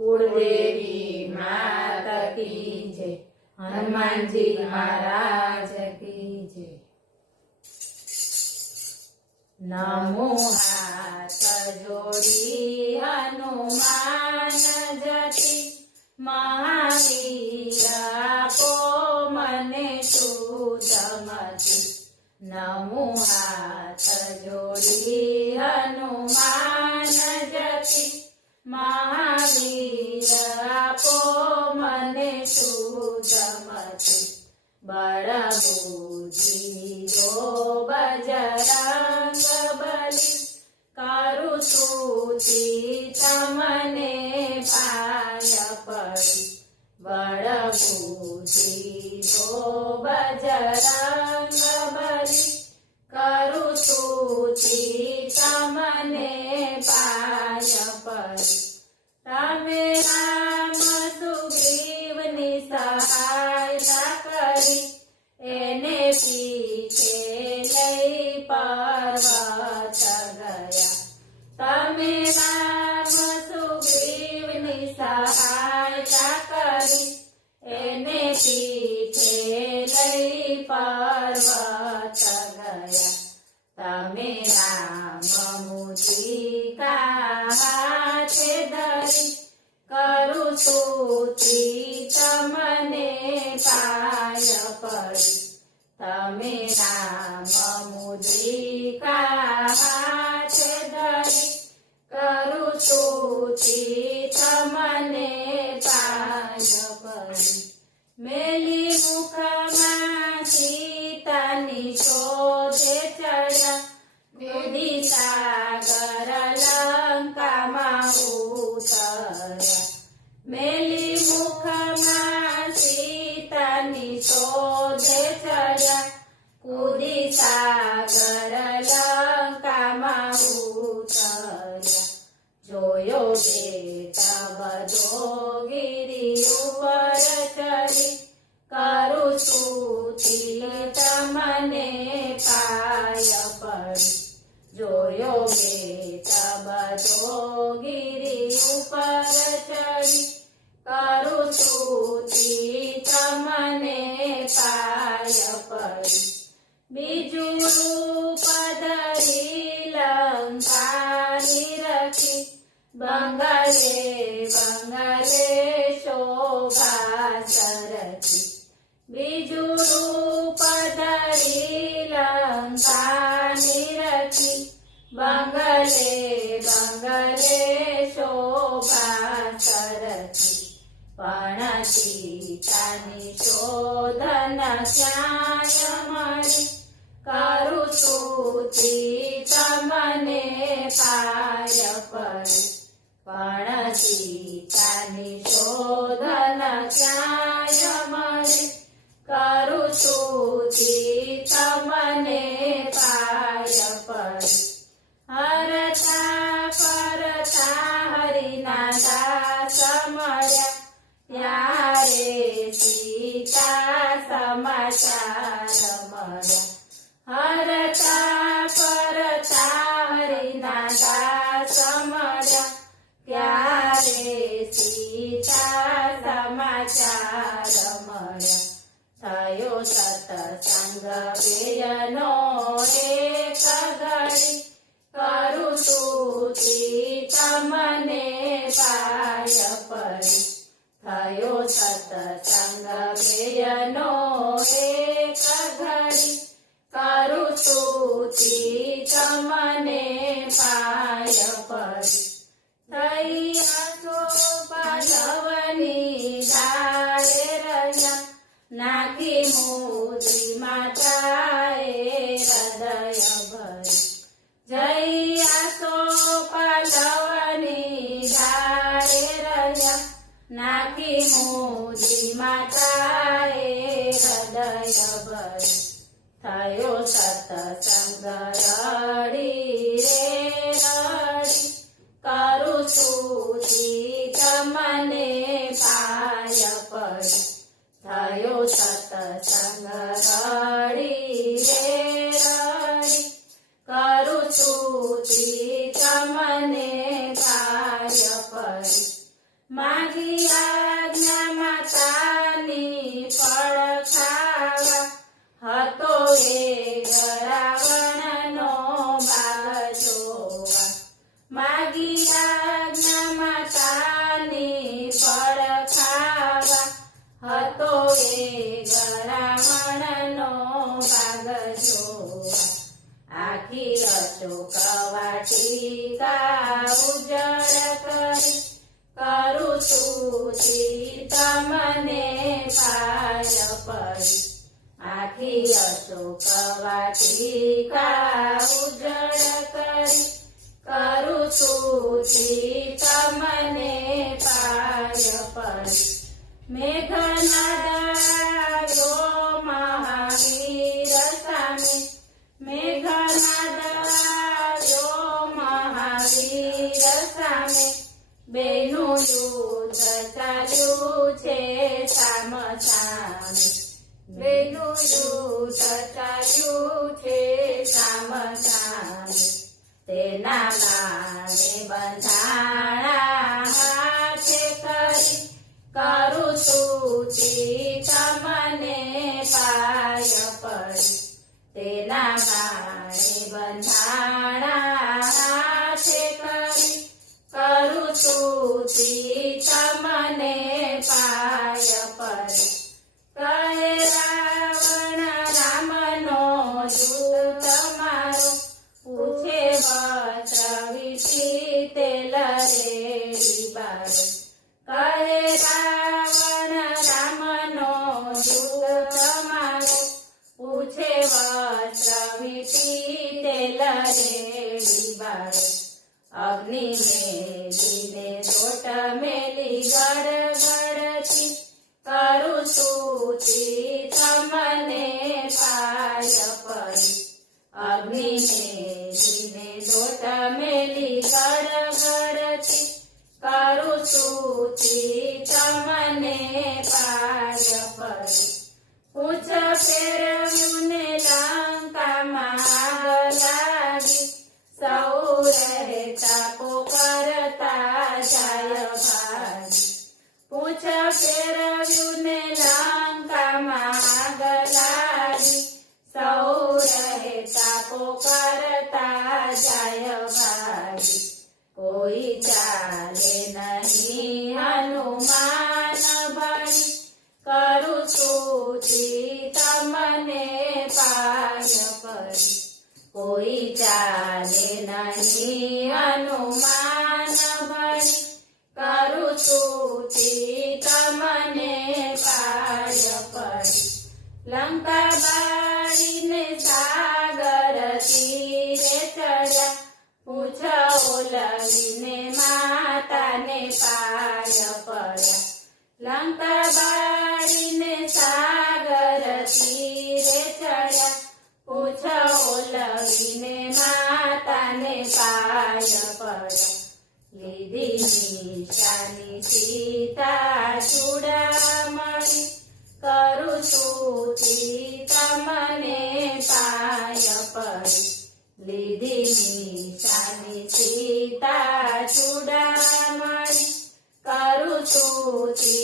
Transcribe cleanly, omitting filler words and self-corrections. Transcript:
कुलदेवी माता की जय, हनुमान जी महाराज की जय। नमो हाथ जोड़ी हनुमान जति, महावीर आपो मने सुधमति। नमो हाथ जोड़ी हनुमान जति, महावीर आपो मने सुधमति। बड़ बुद्धि जो बजरंग बली, करु स्तुति तमने पाय पड़ी। बड़ बुद्धि जो बजरंग बली, करु स्तुति तमने पाय पड़ी। तमे राम सुग्रीवनी सहायता करी, एने पीछे लई पर्वत गया। तमे राम सुग्रीवनी सहायता करी, एने पीछे लई पर्वत गया। तमे राम मुद्रिका हाथे धरी, करु स्तुति तमने पाय पड़ी। तमे राम मुद्रिका हाथे धरी, करु स्तुति तमने पाय पड़ी। मेली मुखमा सीतानी शोधे चढ़ा, कूदी सागर लंकामा उतरा। मेली मुखमा सीतानी शोधे चढ़ा, कूदी सागर लंकामा उतरा। जोयो बेटा बधो गिरी ऊपर चढ़ी, करु स्तुति तमने पाय पड़ी। जोयो बेटा बधो गिरी ऊपर चढ़ी, करु स्तुति तमने पाय पड़ी। बीजू रूप धरी लंका रखी, बंगले बंगले शोभा सरखी। बीजू रूप धरी लंका रखी, बंगले बंगले शोभा सरखी। पण सीतानी शोधन क्याय मळी, करु स्तुति तमने पाय पड़ी। पण सीतानी शोधन क्याय मळी, करु स्तुति तमने पाय पड़ी। हरता परता हरिना दास मळ्या, यारे सीता समाचार मळ्या। हरता परता हरिना दास मळ्या, त्यारे सीता समाचार मळ्या। थयो सत्संग बेयनो एक घड़ी, करु स्तुति तमने पाय पड़ी। थयो सत्संग बेयनो एक घड़ी, करु स्तुति तमने पाय पड़ी। थई पालवनी धारे रया, नाकी मुद्री माताए हृदय भरी। जय आसो पालवनी धारे रया, नाकी मुद्री माताए हृदय भरी। थयो सत्संग रड़ी रे रड़ी, करु स्तुति तमने पाय पड़ी। थयो सत्संग रड़ी रे रड़ी, करु स्तुति तमने पाय पड़ी। માગી આજ્ઞા માતાની ફળ ખાવા હતો એ રાવણનો બાગ જોવા માગી આજ્ઞા માતાની ફળ ખાવા હતો એ રાવણનો બાગ જોવા આખી અશોક વાટિકા ઉજળ કરી કરું સ્તુતિ તમને પાય પડી આખી અશોક વાટિકા ઉજળ કરી કરું સ્તુતિ તમને પાય પડી મેઘનાદાયો મહાવીર સ્વામી મેઘનાદાયો મહાવીર સામે બેનું યુદ્ધ ચાલ્યું છે સામ સામે બેનું યુદ્ધ ચાલ્યું છે સામ સામે તેના બાણે બંધાણા હાથે કરી કરું સ્તુતિ તમને પાય પડી તેના બાણે બંધાણા હાથે કરી કરું સ્તુતિ તમને પાય પડી કહે રાવણ રામનો દૂત મારો પૂછે વસ્ત્ર વીટી તેલ રેડી બારો કહે રાવણ રામનો દૂત મારો પૂછે વસ્ત્ર વીટી તેલ રેડી બારો અગ્નિ મેલીને લોટ મેલી ગડગડથી કરું સ્તુતિ તમને પાય પડી અગ્નિ મેલીને લોટ મેલી ગડગડથી કરું સ્તુતિ તમને પાય પડી પૂછ ફેરવ્યું ને લંકામાં આગ લાગી સૌ રહેતા પોકારતા જાય ભાગી પૂછ ફેરવ્યું ને લંકામાં આગ લાગી સૌ રહેતા પોકારતા જાય ભાગી કોઈ ચાલે નહીં હનુમાન ભણી કરું સ્તુતિ તમને પાય પડી કોઈ ચાલે નહીં હનુમાન ભણી કરું સ્તુતિ તમને પાય પડી લંકા બાળીને સાગર તીરે ચડ્યા પૂછો લગીને માતાને પાય પડ્યા લંકા બાળીને સાગર તીરે ચડ્યા પૂછો લગીને માતાને પાય પડ્યા લીધી નિશાની સીતા ચૂડામણી કરું સ્તુતિ તમને પાય પડી લીધી નિશાની સીતા ચૂડામણી કરું સ્તુતિ